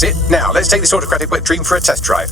That's it. Now, let's take this autocratic wet dream for a test drive.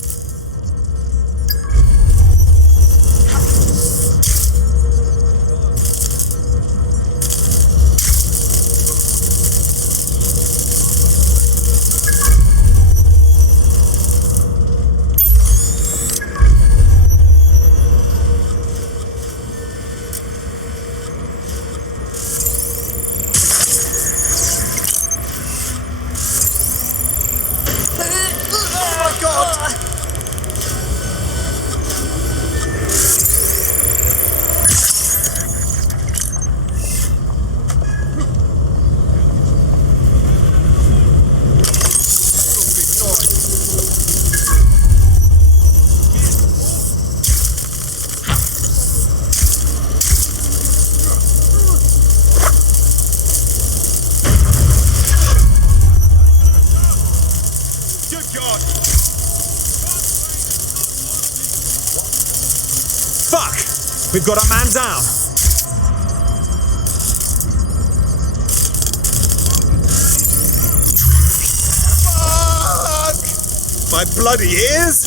We've got a man down. Fuck! My bloody ears!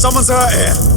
Someone's hurt here.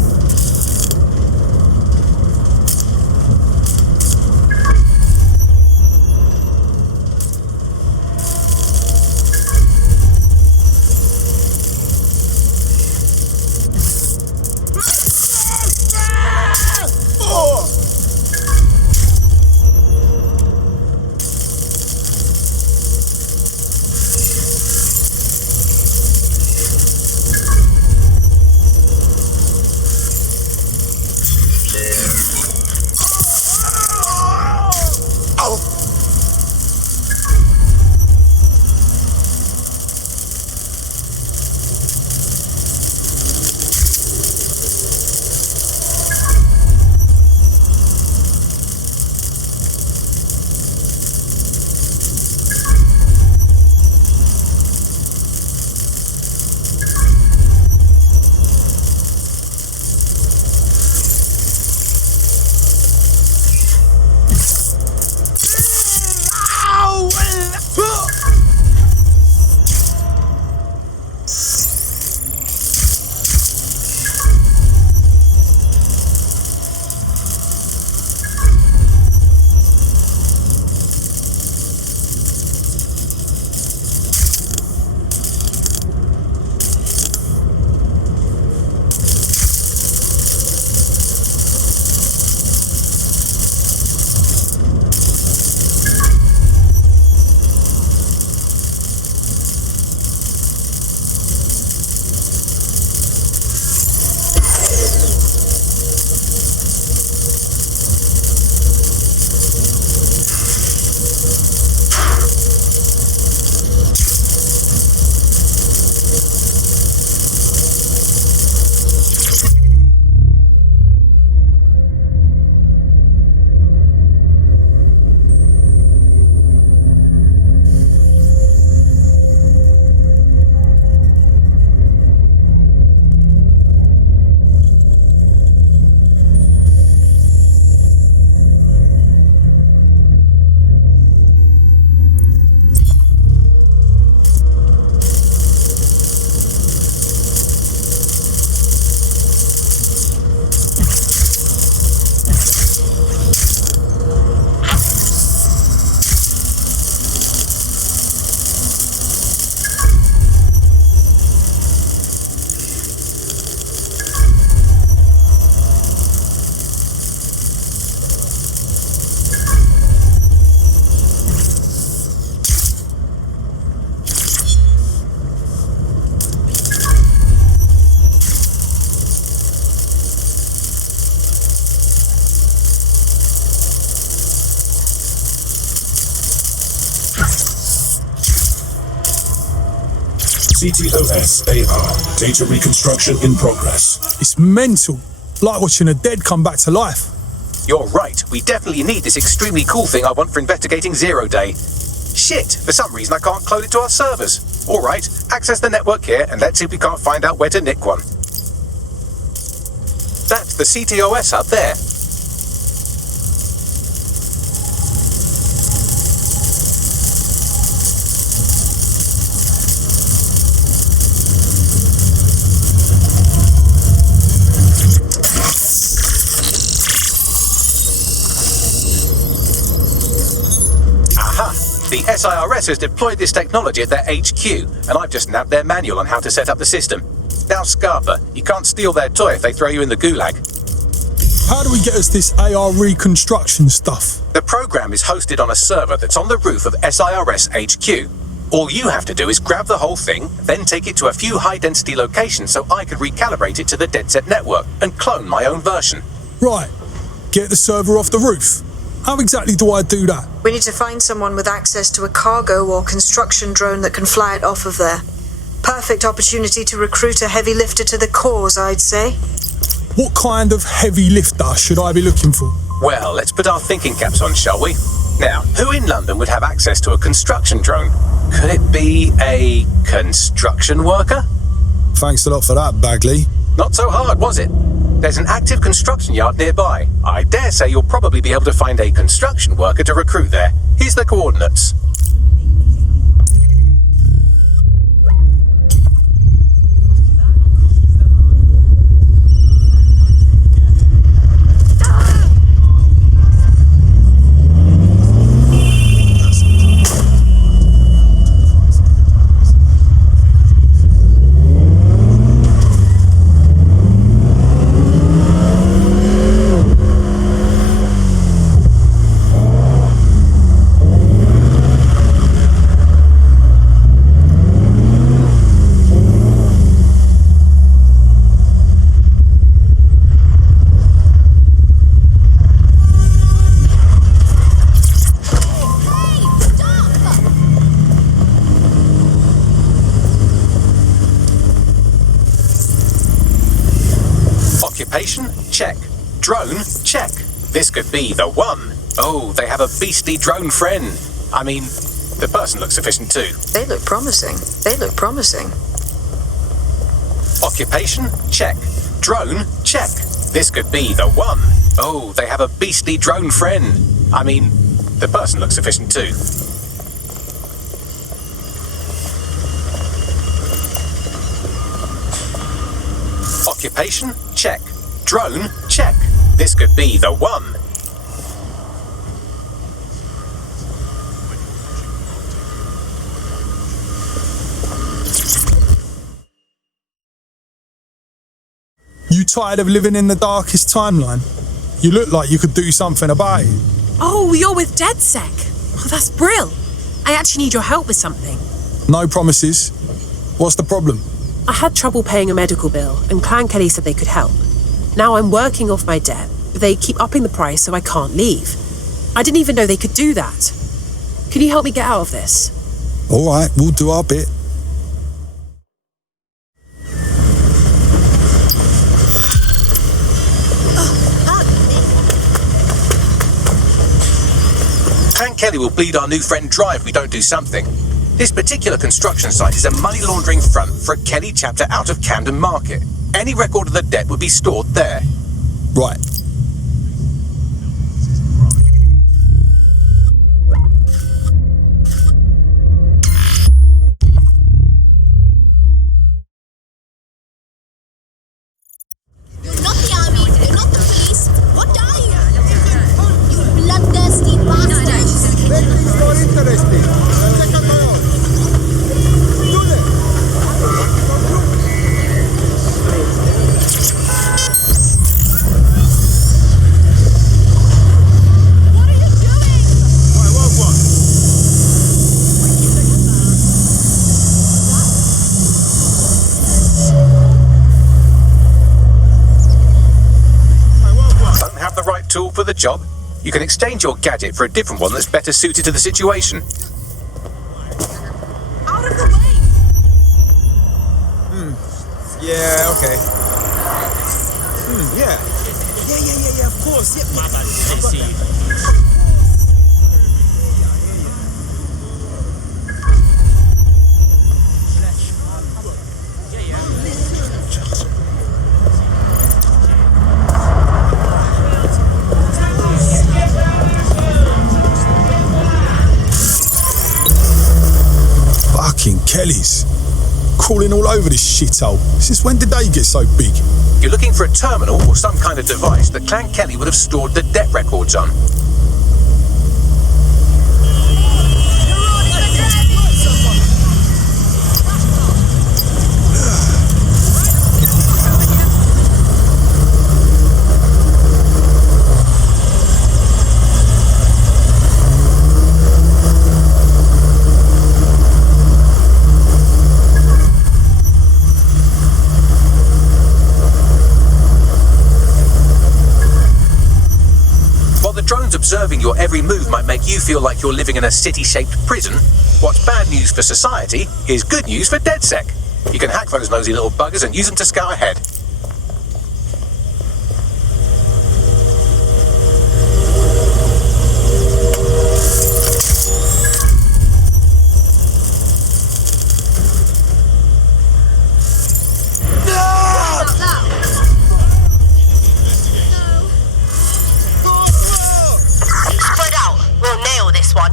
TOAN. Data reconstruction in progress. It's mental. Like watching a dead come back to life. You're right. We definitely need this extremely cool thing I want for investigating Zero Day. Shit, for some reason I can't clone it to our servers. Alright, access the network here and let's see if we can't find out where to nick one. That's the CTOS up there. The SIRS has deployed this technology at their HQ, and I've just nabbed their manual on how to set up the system. Now, Scarpa, you can't steal their toy if they throw you in the gulag. How do we get us this AR reconstruction stuff? The program is hosted on a server that's on the roof of SIRS HQ. All you have to do is grab the whole thing, then take it to a few high-density locations so I can recalibrate it to the dead set network and clone my own version. Right. Get the server off the roof. How exactly do I do that? We need to find someone with access to a cargo or construction drone that can fly it off of there. Perfect opportunity to recruit a heavy lifter to the cause, I'd say. What kind of heavy lifter should I be looking for? Well, let's put our thinking caps on, shall we? Now, who in London would have access to a construction drone? Could it be a construction worker? Thanks a lot for that, Bagley. Not so hard, was it? There's an active construction yard nearby. I dare say you'll probably be able to find a construction worker to recruit there. Here's the coordinates. Occupation? Check. Drone? Check. This could be the one. Oh, they have a beastly drone friend. I mean, the person looks sufficient too. They look promising. They look promising. Occupation? Check. Drone? Check. This could be the one. Oh, they have a beastly drone friend. I mean, the person looks sufficient too. Occupation? Check. Drone? Check. This could be the one. You tired of living in the darkest timeline? You look like you could do something about it. Oh, you're with DedSec. Oh, that's brill. I actually need your help with something. No promises. What's the problem? I had trouble paying a medical bill, and Clan Kelly said they could help. Now I'm working off my debt, but they keep upping the price so I can't leave. I didn't even know they could do that. Can you help me get out of this? All right, we'll do our bit. Clan Kelly will bleed our new friend dry if we don't do something. This particular construction site is a money laundering front for a Kelly chapter out of Camden Market. Any record of the debt would be stored there. Right. You're not the army, you're not the police. What are you? You bloodthirsty bastards. This is more interesting. What are you doing? Don't have the right tool for the job? You can exchange your gadget for a different one that's better suited to the situation. Out of the way! Yeah, okay. Yeah. Yeah, of course. Yeah, my bad. I got that. Fucking Kellys. Crawling all over this shithole. Since when did they get so big? You're looking for a terminal or some kind of device that Clan Kelly would have stored the debt records on. observing your every move might make you feel like you're living in a city-shaped prison, what's bad news for society is good news for DedSec. You can hack those nosy little buggers and use them to scout ahead. Spread out. We'll nail this one.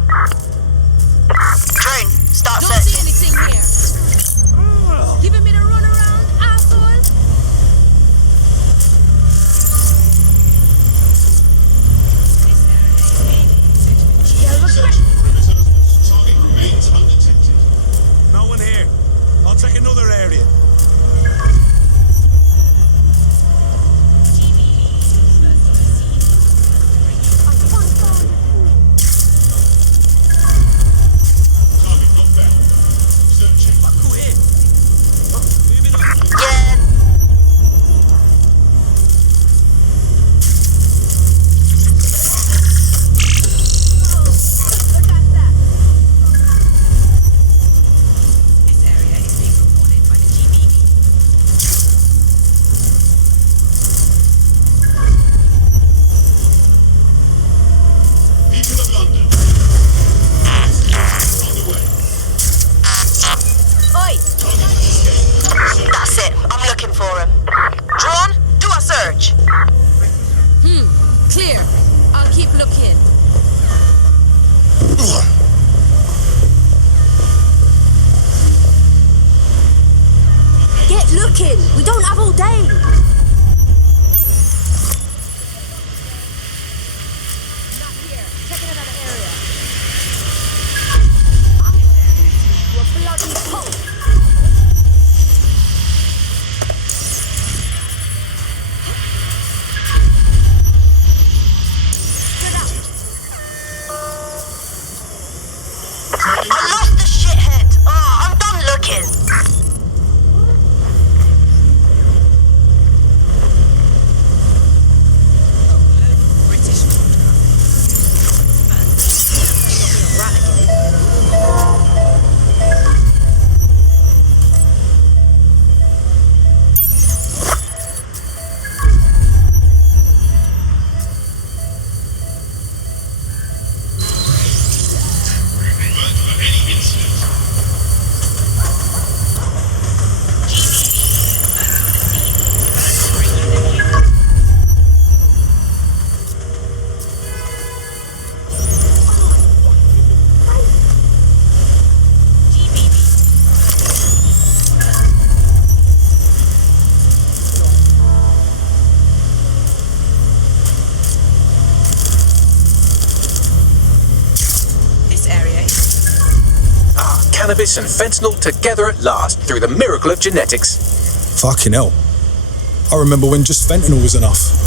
Drone, start Don't see searching. anything here. Giving me the runaround, asshole. No one here. I'll check another area. Yeah. People of London. On the way. Oi, That's it. I'm looking for him. Drone, do a search. clear. I'll keep looking. Get looking. We don't have all day. Not here. Checking another area. You're bloody cold. I lost the shithead. Oh, I'm done looking. Cannabis and fentanyl together at last through the miracle of genetics. Fucking hell. I remember when just fentanyl was enough.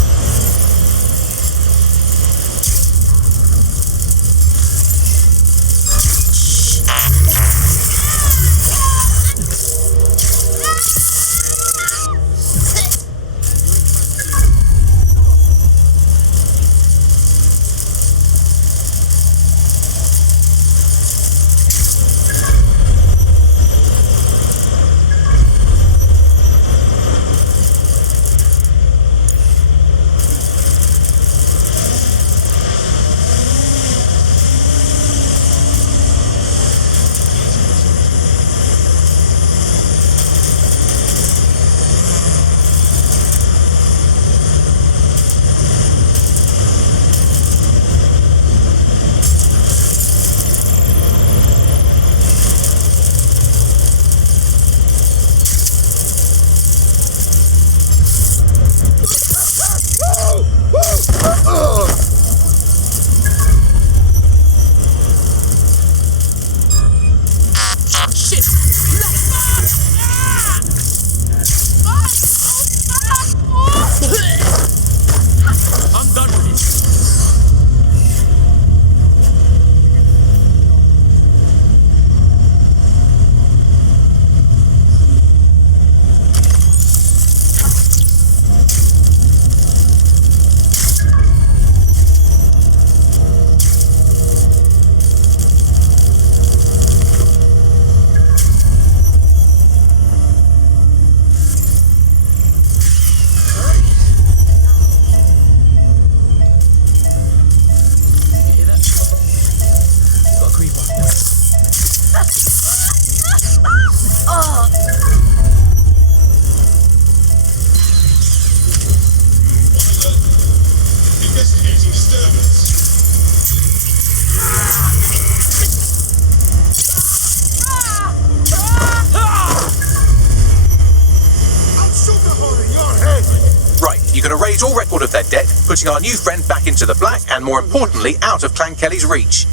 record of their debt, putting our new friend back into the black and, more importantly, out of Clan Kelly's reach.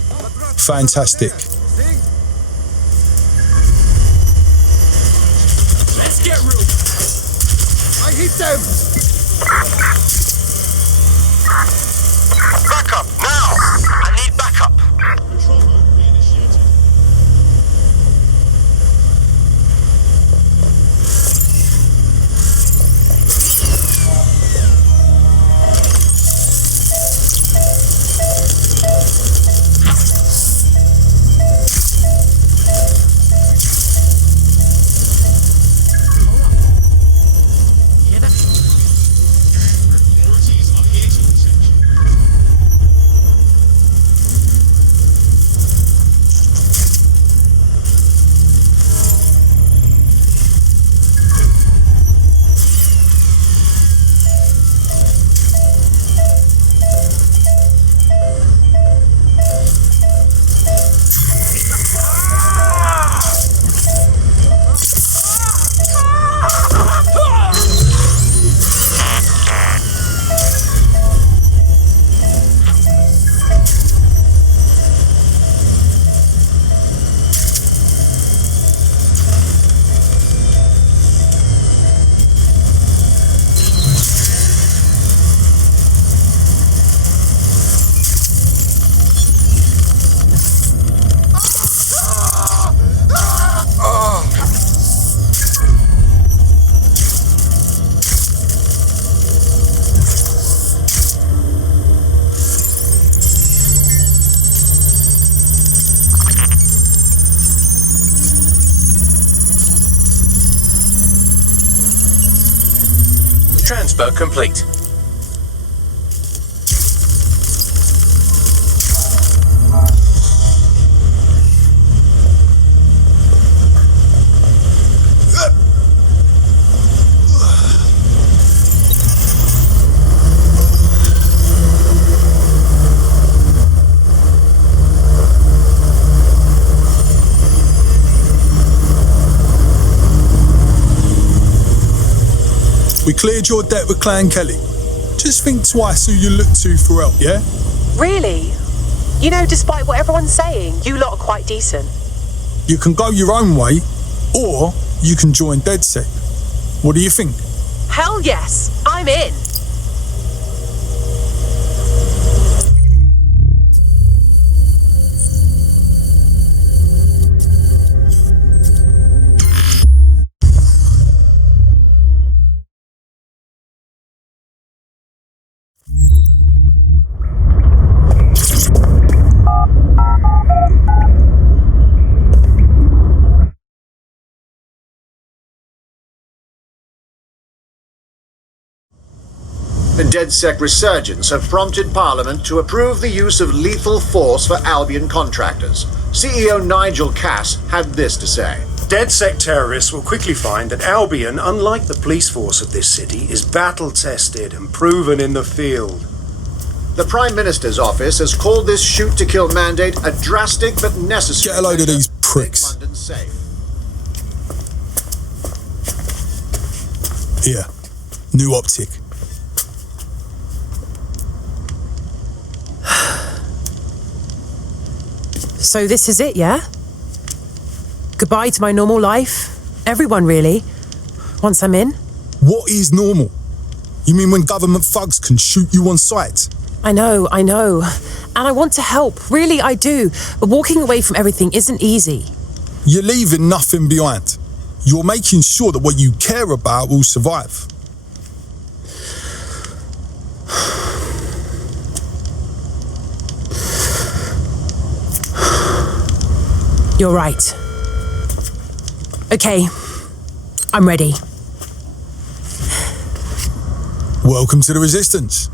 Fantastic. Let's get real. I hit them. Backup, now! I need backup. Transfer complete. We cleared your debt with Clan Kelly. Just think twice who you look to for help, yeah? Really? You know, despite what everyone's saying, you lot are quite decent. You can go your own way, or you can join DedSec. What do you think? Hell yes, I'm in. The DedSec resurgence have prompted Parliament to approve the use of lethal force for Albion contractors. CEO Nigel Cass had this to say. DedSec terrorists will quickly find that Albion, unlike the police force of this city, is battle-tested and proven in the field. The Prime Minister's office has called this shoot-to-kill mandate a drastic but necessary... Get a load of these pricks. London safe. Here, new optic. So this is it, yeah? Goodbye to my normal life. Everyone, really. Once I'm in. What is normal? You mean when government thugs can shoot you on sight? I know. And I want to help. Really, I do. But walking away from everything isn't easy. You're leaving nothing behind. You're making sure that what you care about will survive. You're right. Okay, I'm ready. Welcome to the Resistance.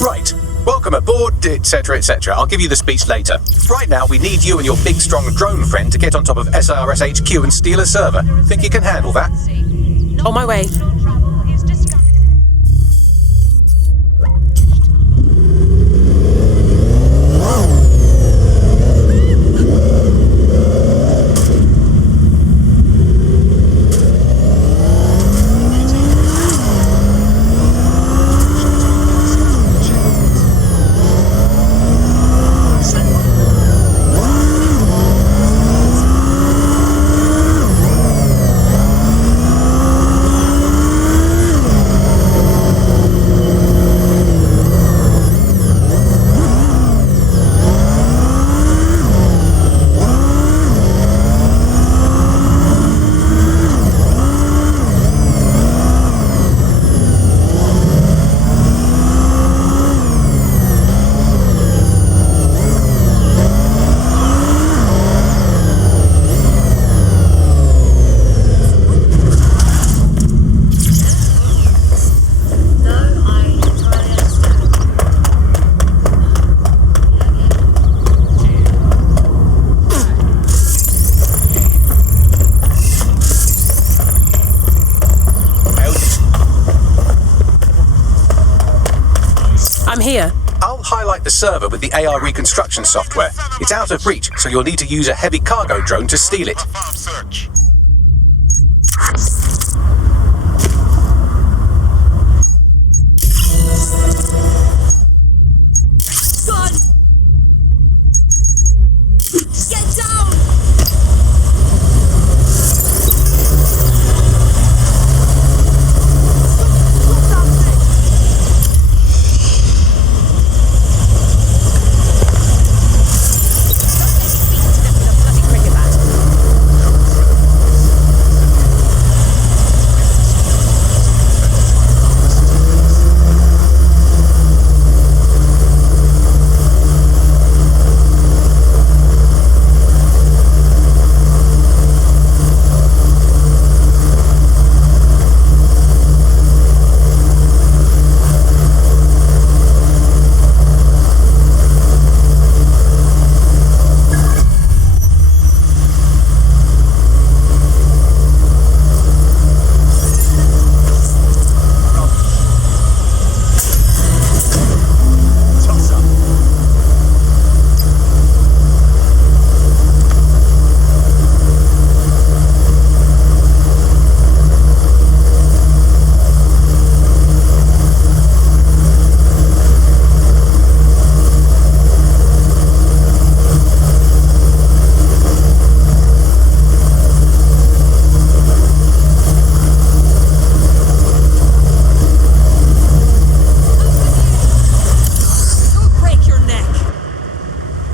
Right. Welcome aboard, etc., etc. I'll give you the speech later. Right now, we need you and your big, strong drone friend to get on top of SIRS HQ and steal a server. Think you can handle that? On my way. here. I'll highlight the server with the AR Reconstruction software. It's out of reach, so you'll need to use a heavy cargo drone to steal it. Gun! Get down!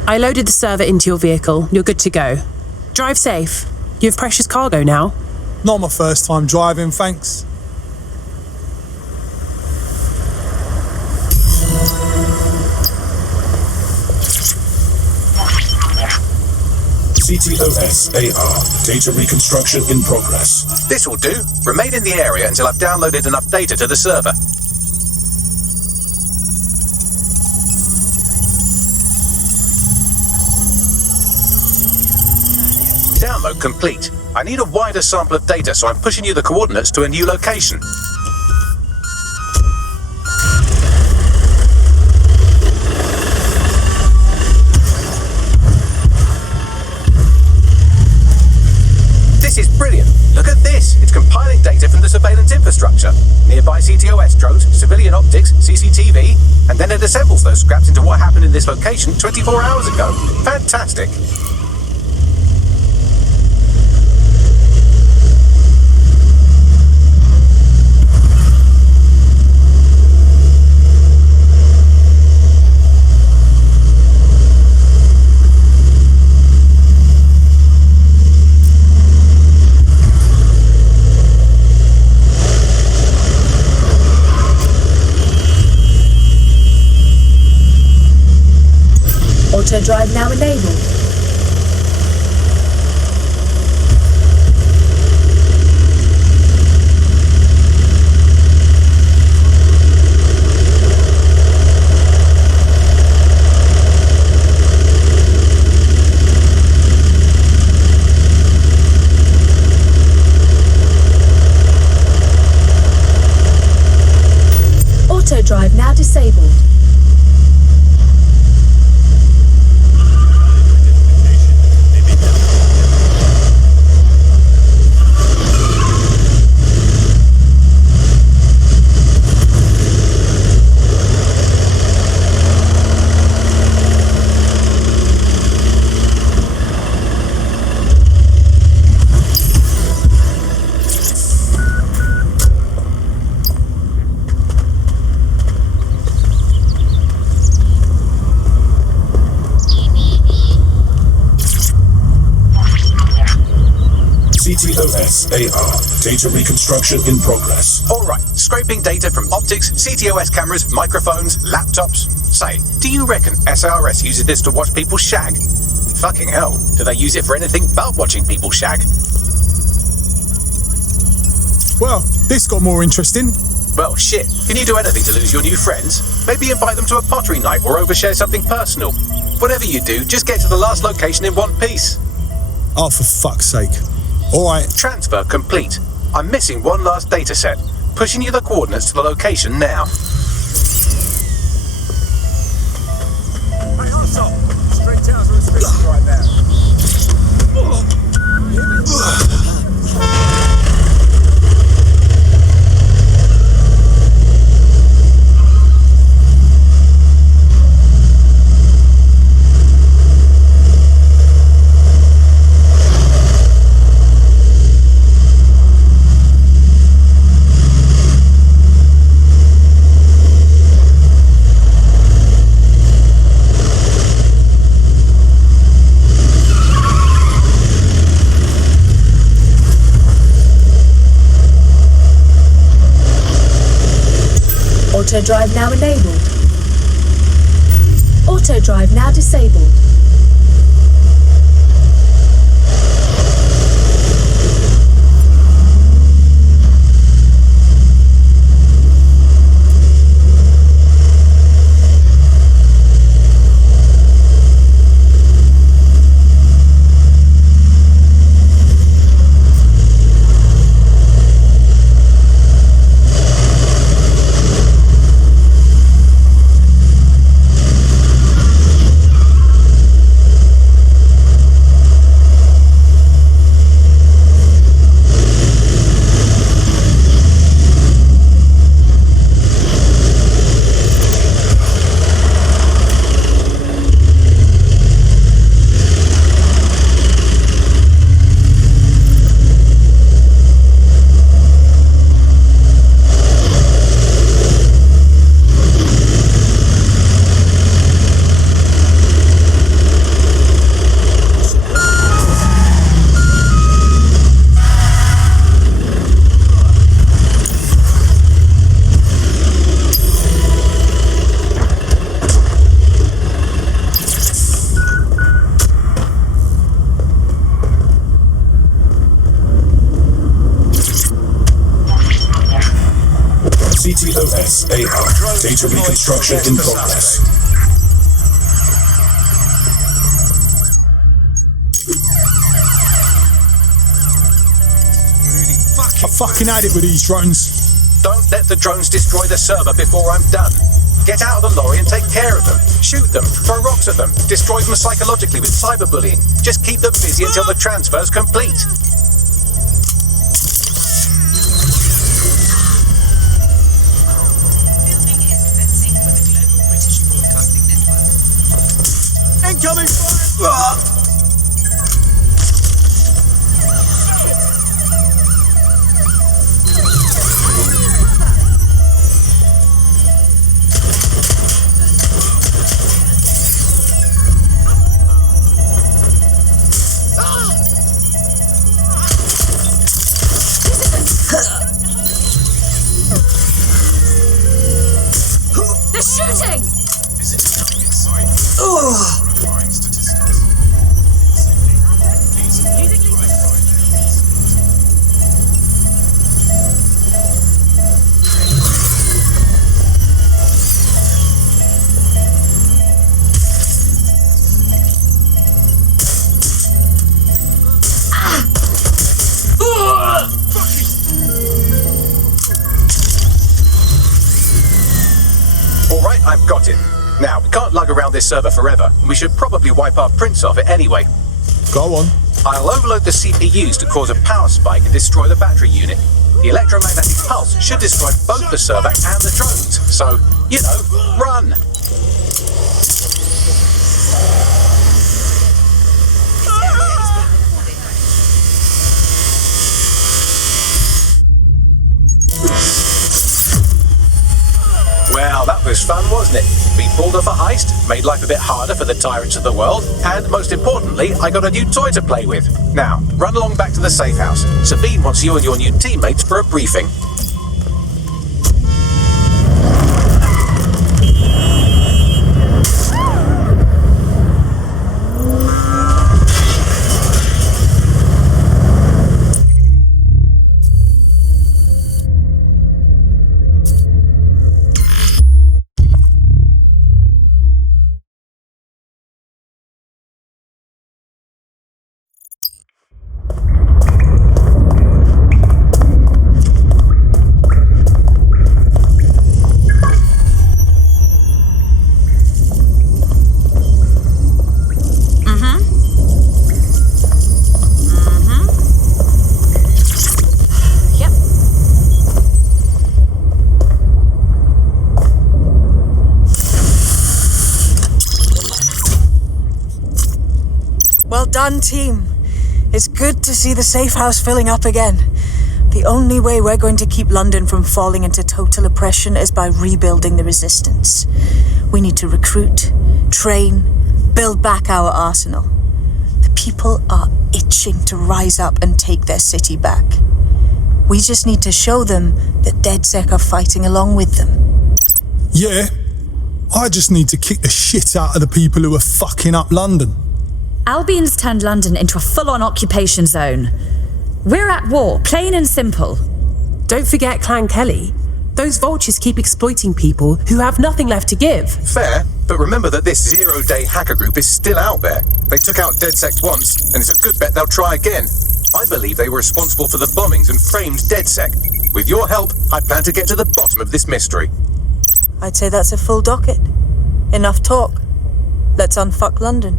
I loaded the server into your vehicle. You're good to go. Drive safe. You have precious cargo now. Not my first time driving, thanks. CTOS AR. Data reconstruction in progress. This will do. Remain in the area until I've downloaded enough data to the server. Download complete. I need a wider sample of data, so I'm pushing you the coordinates to a new location. This is brilliant. Look at this. It's compiling data from the surveillance infrastructure. Nearby CTOS drones, civilian optics, CCTV, and then it assembles those scraps into what happened in this location 24 hours ago. Fantastic. Auto drive now enabled. Auto drive now disabled. CTOS AR. Data reconstruction in progress. Alright, scraping data from optics, CTOS cameras, microphones, laptops. Say, do you reckon SRS uses this to watch people shag? Fucking hell, do they use it for anything but watching people shag? Well, this got more interesting. Well, shit, can you do anything to lose your new friends? Maybe invite them to a pottery night or overshare something personal. Whatever you do, just get to the last location in one piece. Oh, for fuck's sake. Alright. Transfer complete. I'm missing one last data set. Pushing you the coordinates to the location now. Auto drive now enabled. Auto drive now disabled. TOAN. Data reconstruction in progress. I fucking had it with these drones. Don't let the drones destroy the server before I'm done. Get out of the lorry and take care of them. Shoot them, throw rocks at them, destroy them psychologically with cyberbullying. Just keep them busy until the transfer's complete. Incoming fire! They're shooting! Is it coming inside? Ugh! Alright, I've got it. Now, we can't lug around this server forever. We should probably wipe our prints off it anyway. Go on. I'll overload the CPUs to cause a power spike and destroy the battery unit. The electromagnetic pulse should destroy both the server and the drones. So, you know, run! Well, that was fun, wasn't it? We pulled off a heist, made life a bit harder for the tyrants of the world, and most importantly, I got a new toy to play with. Now, run along back to the safe house. Sabine wants you and your new teammates for a briefing. Well done, team. It's good to see the safe house filling up again. The only way we're going to keep London from falling into total oppression is by rebuilding the resistance. We need to recruit, train, build back our arsenal. The people are itching to rise up and take their city back. We just need to show them that DedSec are fighting along with them. Yeah, I just need to kick the shit out of the people who are fucking up London. Albion's turned London into a full-on occupation zone. We're at war, plain and simple. Don't forget Clan Kelly. Those vultures keep exploiting people who have nothing left to give. Fair, but remember that this zero-day hacker group is still out there. They took out DedSec once, and it's a good bet they'll try again. I believe they were responsible for the bombings and framed DedSec. With your help, I plan to get to the bottom of this mystery. I'd say that's a full docket. Enough talk. Let's unfuck London.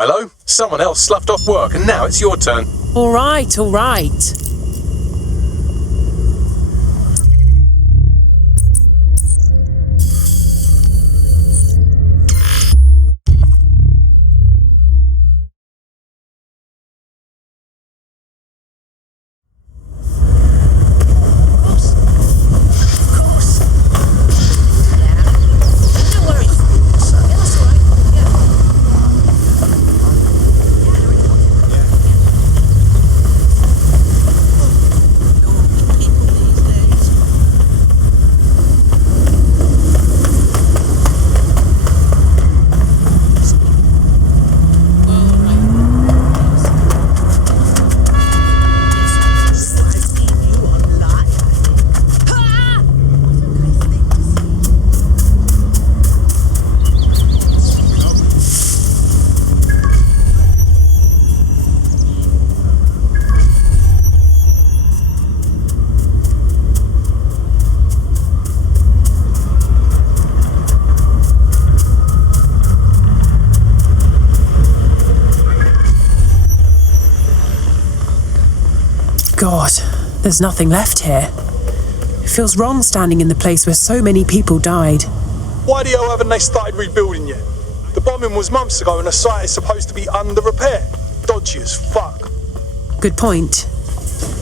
Hello. Someone else sloughed off work and now it's your turn. All right. God, there's nothing left here. It feels wrong standing in the place where so many people died. Why the hell haven't they started rebuilding yet? The bombing was months ago and the site is supposed to be under repair. Dodgy as fuck. Good point.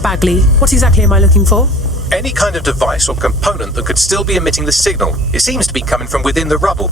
Bagley, what exactly am I looking for? Any kind of device or component that could still be emitting the signal. It seems to be coming from within the rubble.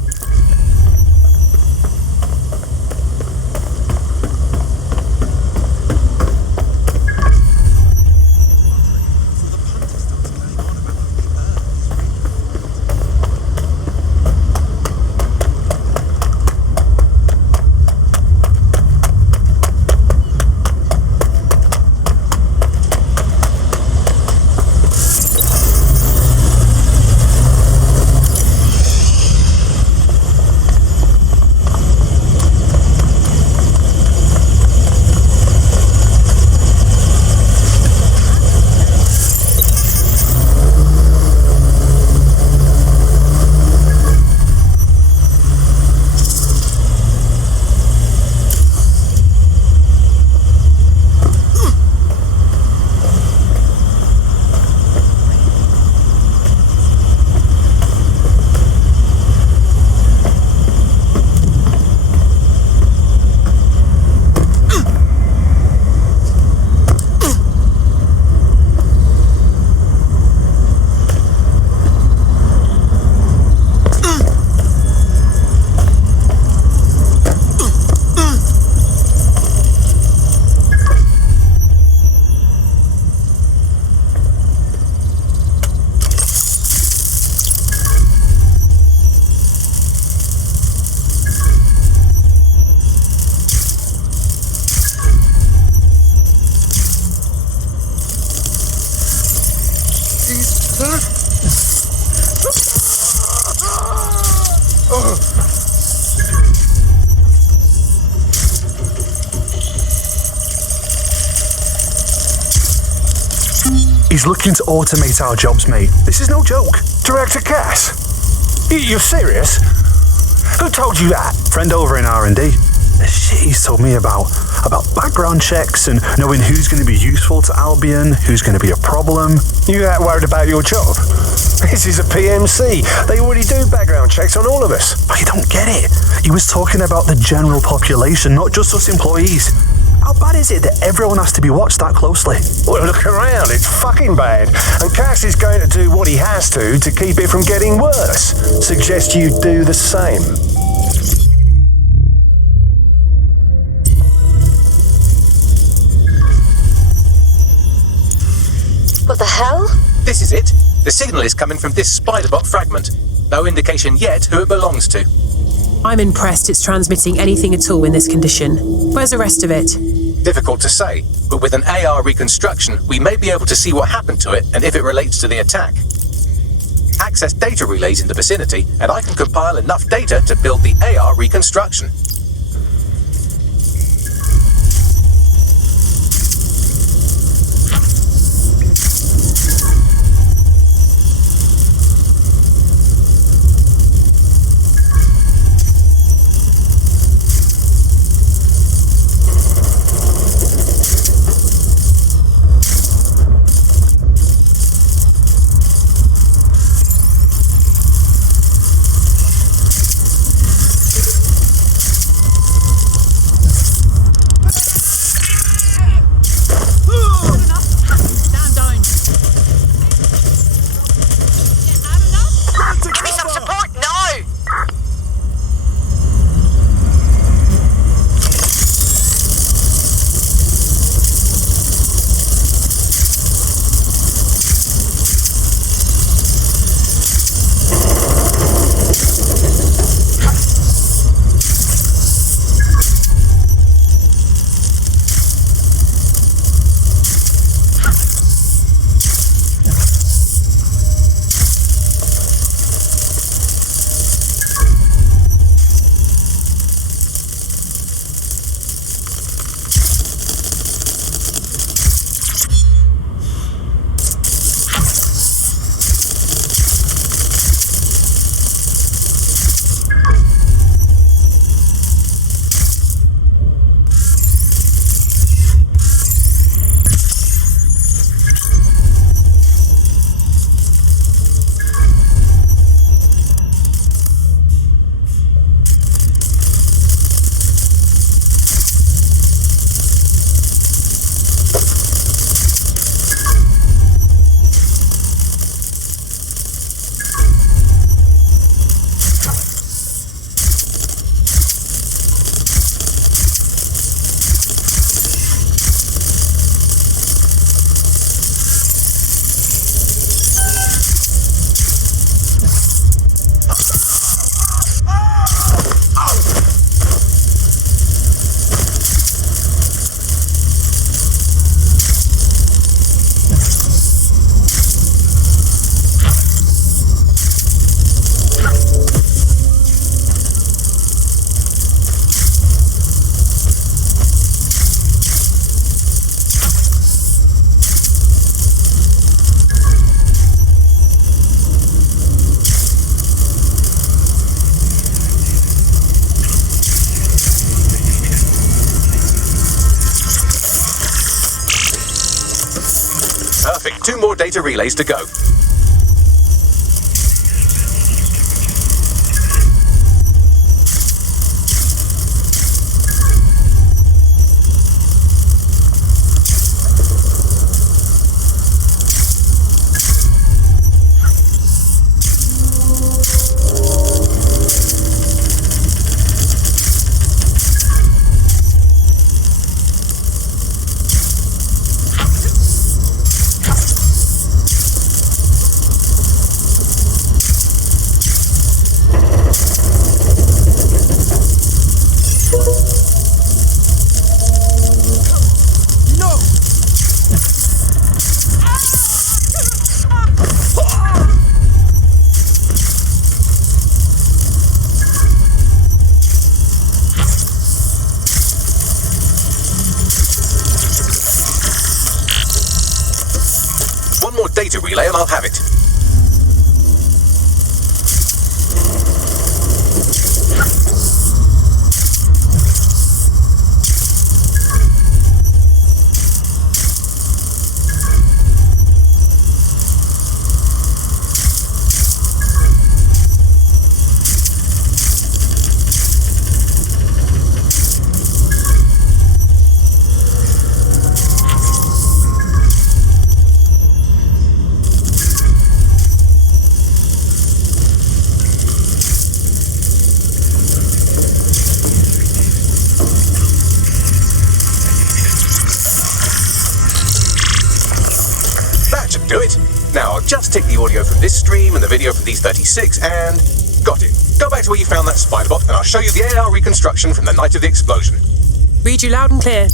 He's looking to automate our jobs, mate. This is no joke. Director Cass? You're serious? Who told you that? Friend over in R&D. The shit he's told me about. about background checks and knowing who's going to be useful to Albion, who's going to be a problem. You that worried about your job? This is a PMC. They already do background checks on all of us. But you don't get it. He was talking about the general population, not just us employees. How bad is it that everyone has to be watched that closely? Well, look around. It's fucking bad. And Cass is going to do what he has to keep it from getting worse. Suggest you do the same. What the hell? This is it. The signal is coming from this Spiderbot fragment. No indication yet who it belongs to. I'm impressed it's transmitting anything at all in this condition. Where's the rest of it? Difficult to say, but with an AR reconstruction, we may be able to see what happened to it and if it relates to the attack. Access data relays in the vicinity, and I can compile enough data to build the AR reconstruction. Perfect. 2 more data relays to go. Data relay and I'll have it. just take the audio from this stream and the video from these 36 and... Got it. Go back to where you found that Spiderbot and I'll show you the AR reconstruction from the night of the explosion. Read you loud and clear.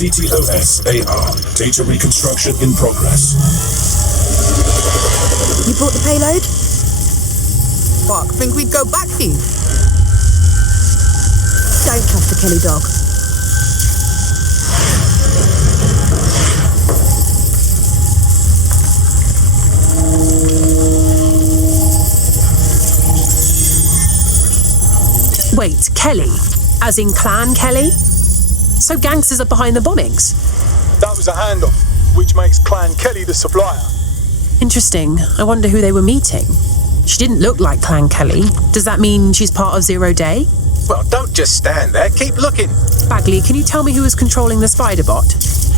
TOAN, data reconstruction in progress. You brought the payload? Fuck, think we'd go back for you? Don't trust the Kelly dog. Wait, Kelly? As in Clan Kelly? So gangsters are behind the bombings? That was a handoff, which makes Clan Kelly the supplier. Interesting. I wonder who they were meeting. She didn't look like Clan Kelly. Does that mean she's part of Zero Day? Well, don't just stand there, keep looking. Bagley, can you tell me who is controlling the Spiderbot?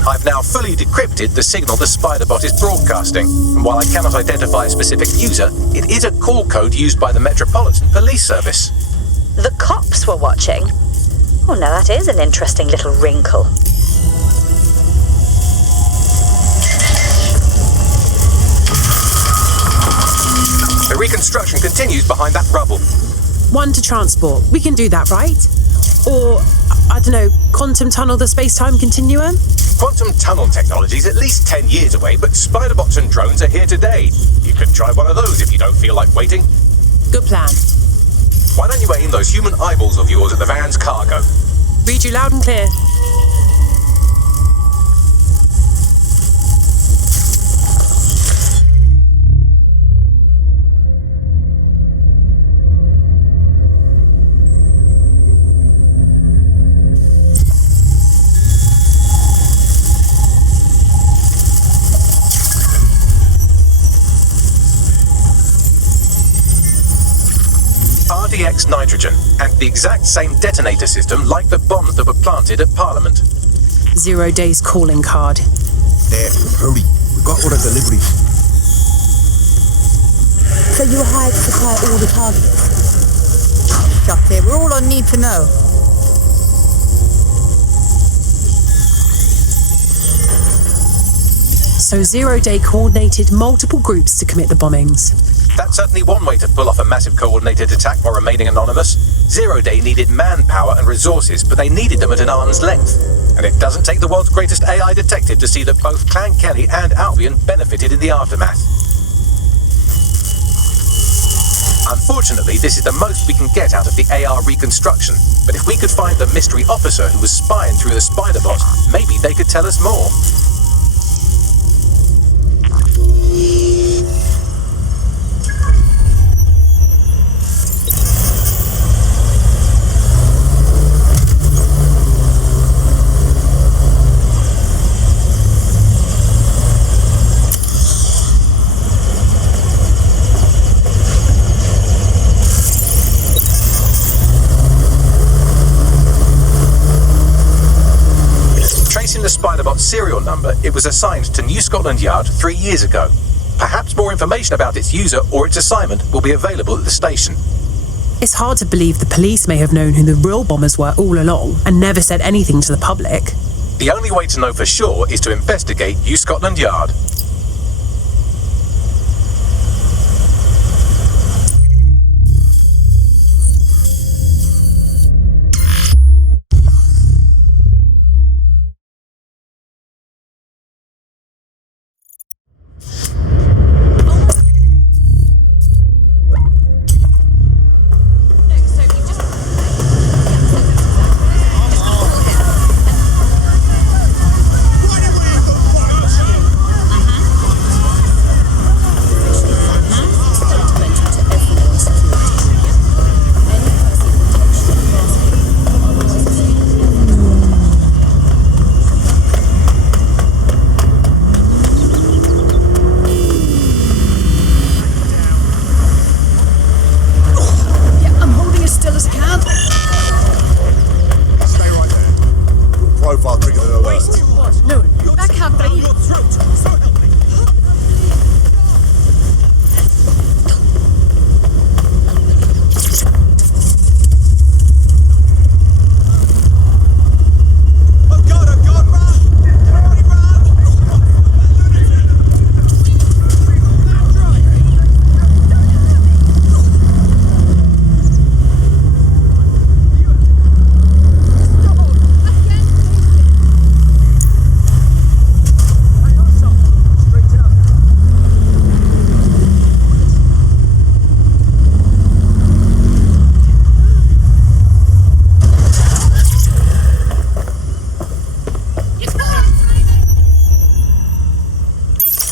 I've now fully decrypted the signal the Spiderbot is broadcasting, and while I cannot identify a specific user, it is a call code used by the Metropolitan Police Service. The cops were watching? Oh, now that is an interesting little wrinkle. The reconstruction continues behind that rubble. One to transport. We can do that, right? Or, I don't know, quantum tunnel the space-time continuum? Quantum tunnel technology is at least 10 years away, but Spiderbots and drones are here today. You could try one of those if you don't feel like waiting. Good plan. Why don't you aim those human eyeballs of yours at the van's cargo? Read you loud and clear. RDX nitrogen, and the exact same detonator system like the bombs that were planted at Parliament. 0 Day's calling card. There, hurry. We got all the deliveries. So you were hired to supply all the targets? Shut it, we're all on need to know. So 0 Day coordinated multiple groups to commit the bombings. That's certainly one way to pull off a massive coordinated attack while remaining anonymous. 0 Day needed manpower and resources, but they needed them at an arm's length. And it doesn't take the world's greatest AI detective to see that both Clan Kelly and Albion benefited in the aftermath. Unfortunately, this is the most we can get out of the AR reconstruction, but if we could find the mystery officer who was spying through the Spiderbot, maybe they could tell us more. The Spiderbot serial number, it was assigned to New Scotland Yard 3 years ago. Perhaps more information about its user or its assignment will be available at the station. It's hard to believe the police may have known who the real bombers were all along and never said anything to the public. The only way to know for sure is to investigate New Scotland Yard.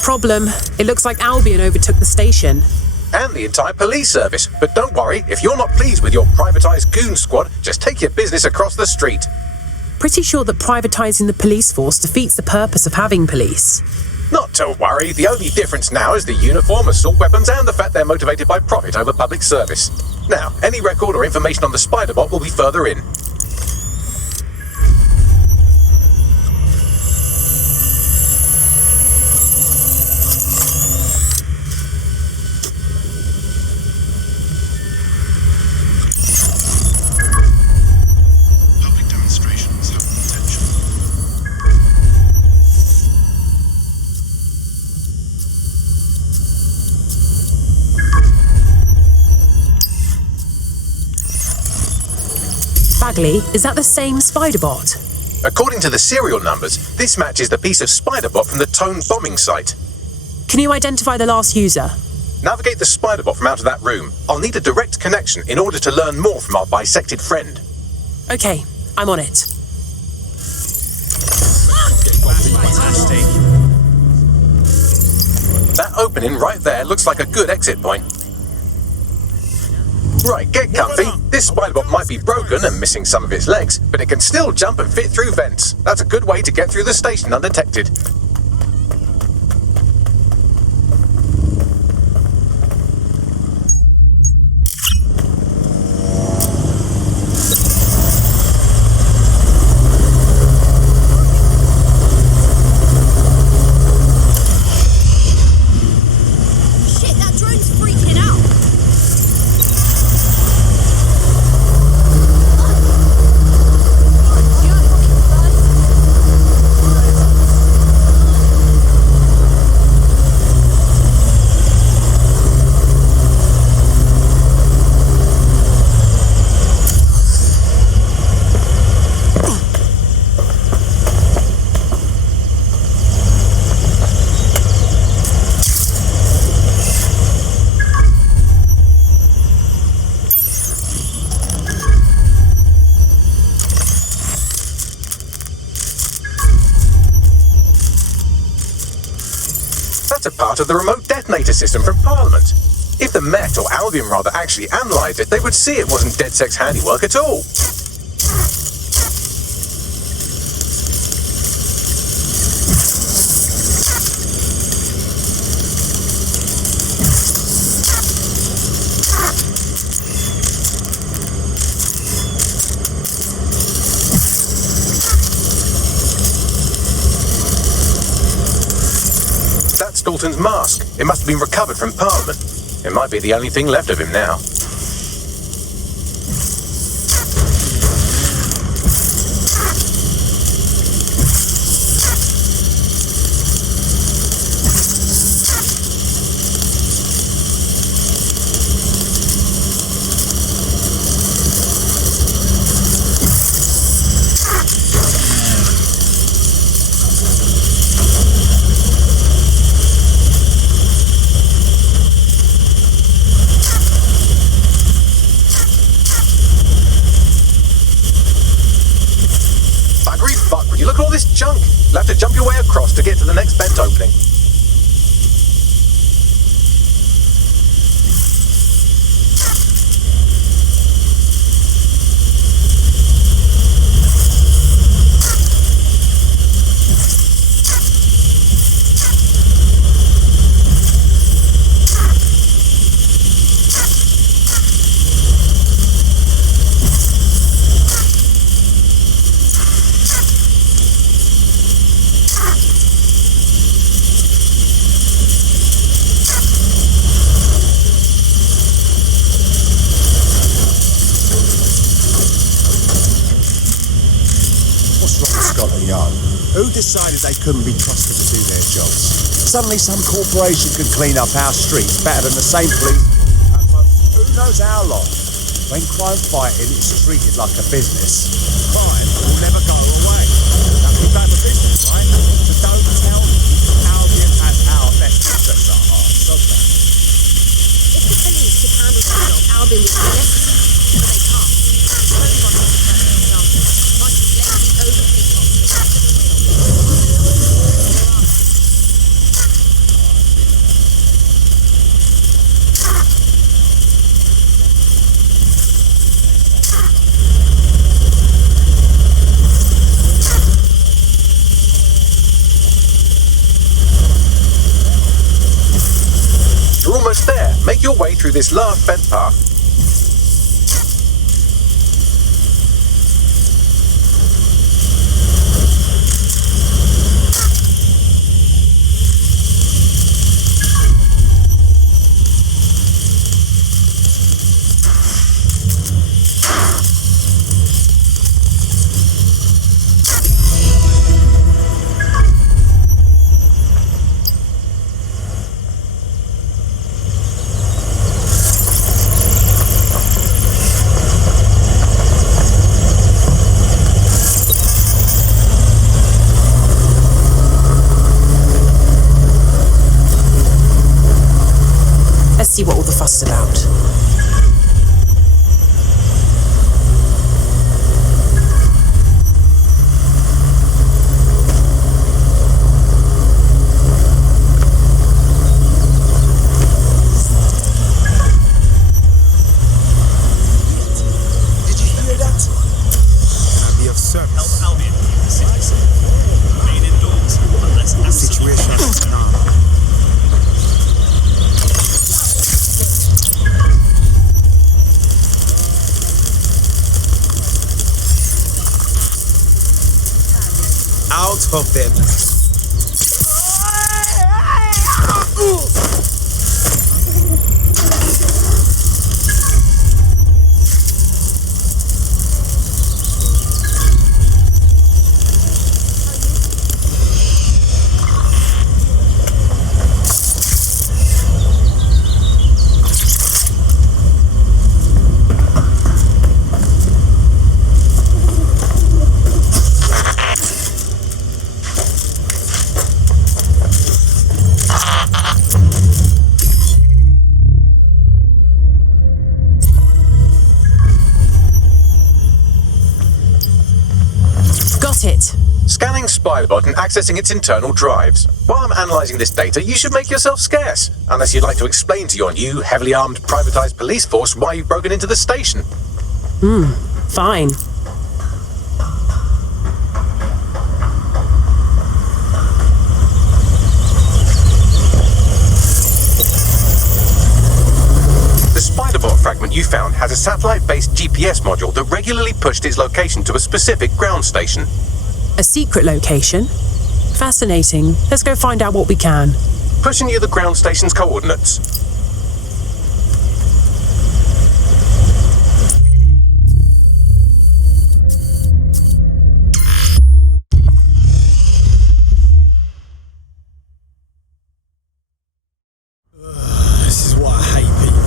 Problem, it looks like Albion overtook the station. And the entire police service. But don't worry, if you're not pleased with your privatised goon squad, just take your business across the street. Pretty sure that privatising the police force defeats the purpose of having police. Not to worry, the only difference now is the uniform, assault weapons, and the fact they're motivated by profit over public service. Now, any record or information on the Spiderbot will be further in. Bagley, is that the same Spiderbot? According to the serial numbers, this matches the piece of Spiderbot from the TOAN bombing site. Can you identify the last user? Navigate the Spiderbot from out of that room. I'll need a direct connection in order to learn more from our bisected friend. Okay, I'm on it. That opening right there looks like a good exit point. Right, get comfy. This Spiderbot might be broken and missing some of its legs, but it can still jump and fit through vents. That's a good way to get through the station undetected. That's a part of the remote detonator system from Parliament. If the Met, or Albion rather, actually analysed it, they would see it wasn't DedSec's handiwork at all. That's Dalton's mask. It must have been recovered from Parliament. It might be the only thing left of him now. you look at all this junk. You'll have to jump your way across to get to the next vent opening. Who decided they couldn't be trusted to do their jobs? Suddenly some corporation could clean up our streets better than the same police. Who knows how long? When crime fighting is treated like a business, crime will never go away. Now keep that the business, right? So don't tell me Albion has our best interests at heart, does that? If the police could handle the job, Albion would be necessary, but they can't. Much as lazy, overpaid cops after the wheel. You're almost there. Make your way through this last vent path. Let's see what all the fuss is about. Did you hear that? Can I be of service? Help Albion. Remain indoors unless The situation is now. Out of them. Got it. Scanning Spiderbot and accessing its internal drives. While I'm analysing this data, you should make yourself scarce. Unless you'd like to explain to your new, heavily armed, privatised police force why you've broken into the station. Fine. The Spiderbot fragment you found has a satellite-based GPS module that regularly pushed its location to a specific ground station. A secret location? Fascinating. Let's go find out what we can. Pushing you the ground station's coordinates. This is why I hate people.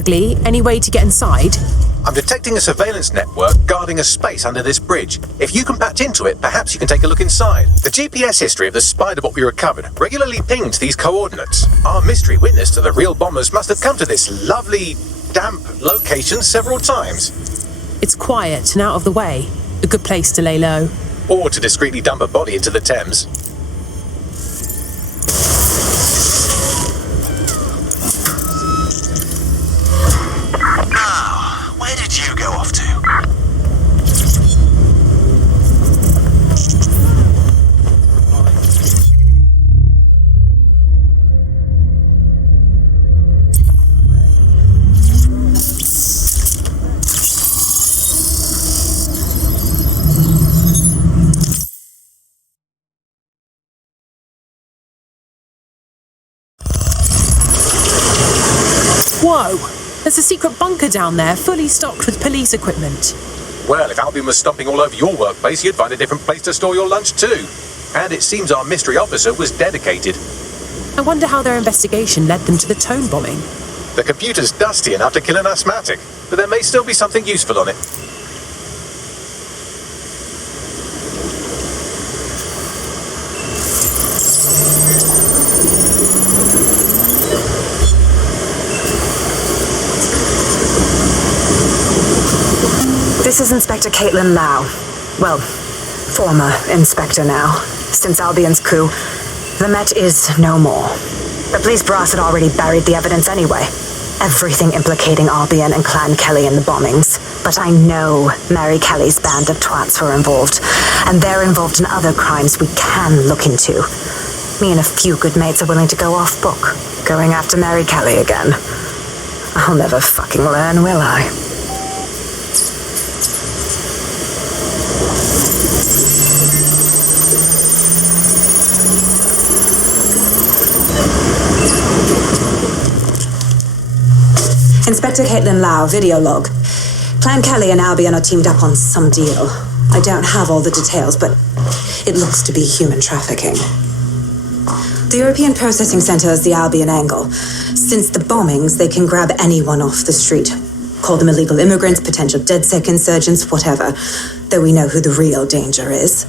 Bagley, any way to get inside? I'm detecting a surveillance network guarding a space under this bridge. If you can patch into it, perhaps you can take a look inside. The GPS history of the Spiderbot we recovered regularly pinged these coordinates. Our mystery witness to the real bombers must have come to this lovely, damp location several times. It's quiet and out of the way. A good place to lay low. Or to discreetly dump a body into the Thames. Now, where did you go off to? Whoa! There's a secret bunker down there, fully stocked with police equipment. Well, if Albion was stomping all over your workplace, you'd find a different place to store your lunch too. And it seems our mystery officer was dedicated. I wonder how their investigation led them to the TOAN bombing. The computer's dusty enough to kill an asthmatic, but there may still be something useful on it. This is Inspector Caitlin Lau. Well, former inspector now. Since Albion's coup, the Met is no more. The police brass had already buried the evidence anyway. Everything implicating Albion and Clan Kelly in the bombings. But I know Mary Kelly's band of twats were involved, and they're involved in other crimes we can look into. Me and a few good mates are willing to go off book, going after Mary Kelly again. I'll never fucking learn, will I? Inspector Caitlin Lau, video log. Clan Kelly and Albion are teamed up on some deal. I don't have all the details, but it looks to be human trafficking. The European Processing Center is the Albion angle. Since the bombings, they can grab anyone off the street. Call them illegal immigrants, potential DedSec insurgents, whatever. Though we know who the real danger is.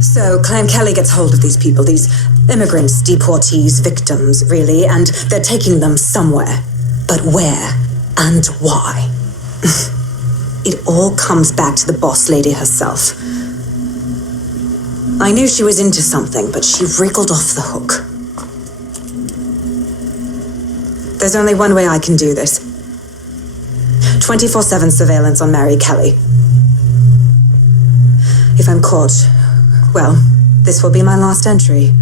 So Clan Kelly gets hold of these people, these immigrants, deportees, victims, really, and they're taking them somewhere. But where and why? It all comes back to the boss lady herself. I knew she was into something, but she wriggled off the hook. There's only one way I can do this. 24/7 surveillance on Mary Kelly. If I'm caught, well, this will be my last entry,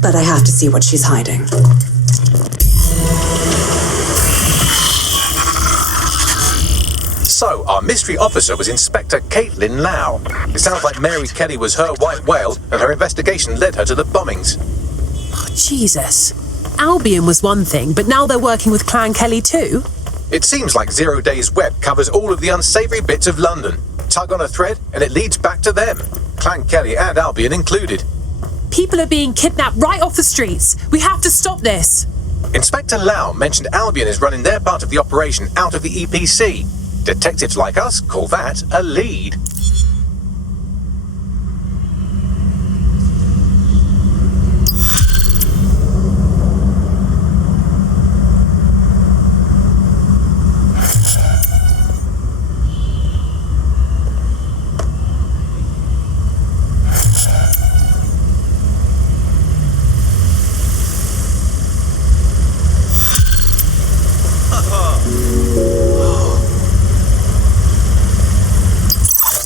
but I have to see what she's hiding. So, our mystery officer was Inspector Caitlin Lau. It sounds like Mary Kelly was her white whale, and her investigation led her to the bombings. Oh, Jesus. Albion was one thing, but now they're working with Clan Kelly too? It seems like Zero Days Web covers all of the unsavory bits of London. Tug on a thread, and it leads back to them. Clan Kelly and Albion included. People are being kidnapped right off the streets. We have to stop this. Inspector Lau mentioned Albion is running their part of the operation out of the EPC. Detectives like us call that a lead.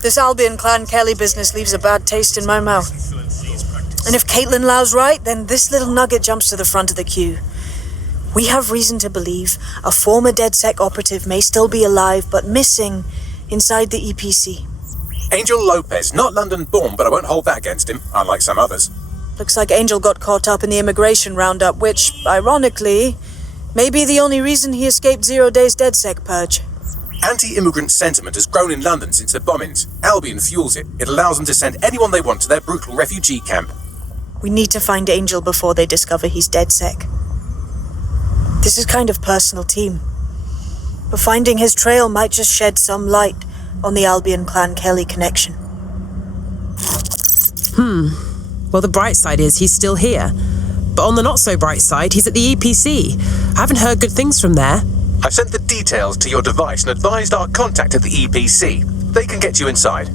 This Albion Clan Kelly business leaves a bad taste in my mouth. And if Caitlin Lau's right, then this little nugget jumps to the front of the queue. We have reason to believe a former DedSec operative may still be alive, but missing inside the EPC. Angel Lopez, not London-born, but I won't hold that against him, unlike some others. Looks like Angel got caught up in the immigration roundup, which, ironically, may be the only reason he escaped 0 Days DedSec purge. Anti-immigrant sentiment has grown in London since the bombings. Albion fuels it. It allows them to send anyone they want to their brutal refugee camp. We need to find Angel before they discover he's DedSec. This is kind of personal team. But finding his trail might just shed some light on the Albion Clan Kelly connection. Well, the bright side is he's still here. But on the not so bright side, he's at the EPC. I haven't heard good things from there. I've sent the details to your device and advised our contact at the EPC. They can get you inside.